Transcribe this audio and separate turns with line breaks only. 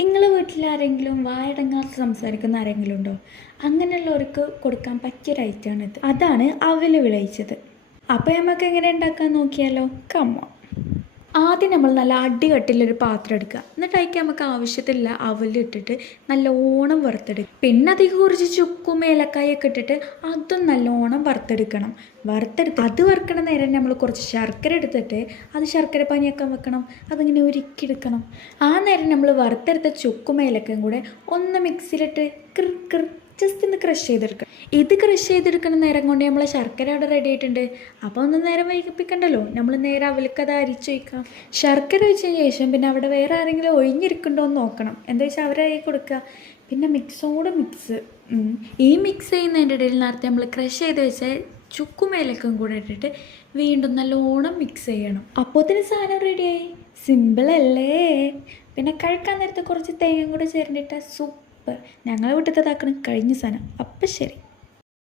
നിങ്ങളെ വീട്ടിൽ ആരെങ്കിലും വായടങ്ങാത്ത സംസാരിക്കുന്ന ആരെങ്കിലും ഉണ്ടോ? അങ്ങനെയുള്ളവർക്ക് കൊടുക്കാൻ പറ്റിയൊരു ഐറ്റമാണ് ഇത് അതാണ് അവൽ വിളയിച്ചത്. അപ്പോൾ നമുക്ക് എങ്ങനെ ഉണ്ടാക്കാൻ നോക്കിയാലോ? കമ്മ ആദ്യം നമ്മൾ നല്ല അടികട്ടിലൊരു പാത്രം എടുക്കുക. എന്നിട്ട് അതിലേക്ക് നമുക്ക് ആവശ്യത്തിലുള്ള അവലിട്ടിട്ട് നല്ലോണം വറുത്തെടുക്കുക. പിന്നെ അതിൽ കുറച്ച് ചുക്കും ഏലക്കായൊക്കെ ഇട്ടിട്ട് അതും നല്ലോണം വറുത്തെടുക്കണം. വറുത്തെടുത്ത് അത് വറുക്കണ നേരം നമ്മൾ കുറച്ച് ശർക്കര എടുത്തിട്ട് അത് ശർക്കര പനിയൊക്കെ വെക്കണം. അതിങ്ങനെ ഉരുക്കിയെടുക്കണം. ആ നേരം നമ്മൾ വറുത്തെടുത്ത ചുക്കും ഏലക്കയും കൂടെ ഒന്ന് മിക്സിയിലിട്ട് കൃ ക്രിർ ജസ്റ്റ് ഒന്ന് ക്രഷ് ചെയ്തെടുക്കുക ഇത് ക്രഷ് ചെയ്തെടുക്കുന്ന നേരം കൊണ്ട് നമ്മൾ ശർക്കര അവിടെ റെഡി ആയിട്ടുണ്ട്. അപ്പോൾ ഒന്ന് നേരം വൈകിപ്പിക്കണ്ടല്ലോ. നമ്മൾ നേരെ അവൾക്ക് അത് അരിച്ച് വയ്ക്കാം. ശർക്കര വെച്ചതിന് ശേഷം പിന്നെ അവിടെ വേറെ ആരെങ്കിലും ഒഴിഞ്ഞിരിക്കുന്നുണ്ടോ എന്ന് നോക്കണം. എന്താ വെച്ചാൽ അവരെ കൈ കൊടുക്കുക പിന്നെ മിക്സോട് മിക്സ് ഈ മിക്സ് ചെയ്യുന്നതിന്റെ ഇടയിൽ നേരത്തെ നമ്മൾ ക്രഷ് ചെയ്ത് വെച്ച ചുക്കുമേലക്കും കൂടെ ഇട്ടിട്ട് വീണ്ടും നല്ലോണം മിക്സ് ചെയ്യണം. അപ്പോത്തിന് സാധനം റെഡിയായി സിമ്പിളല്ലേ പിന്നെ കഴിക്കാൻ നേരത്തെ കുറച്ച് തേങ്ങ കൂടെ ചേർന്നിട്ട് ഞങ്ങളെ വീട്ടിലത്തെ ഇതാക്കണം കഴിഞ്ഞ സാധനം അപ്പം ശരി.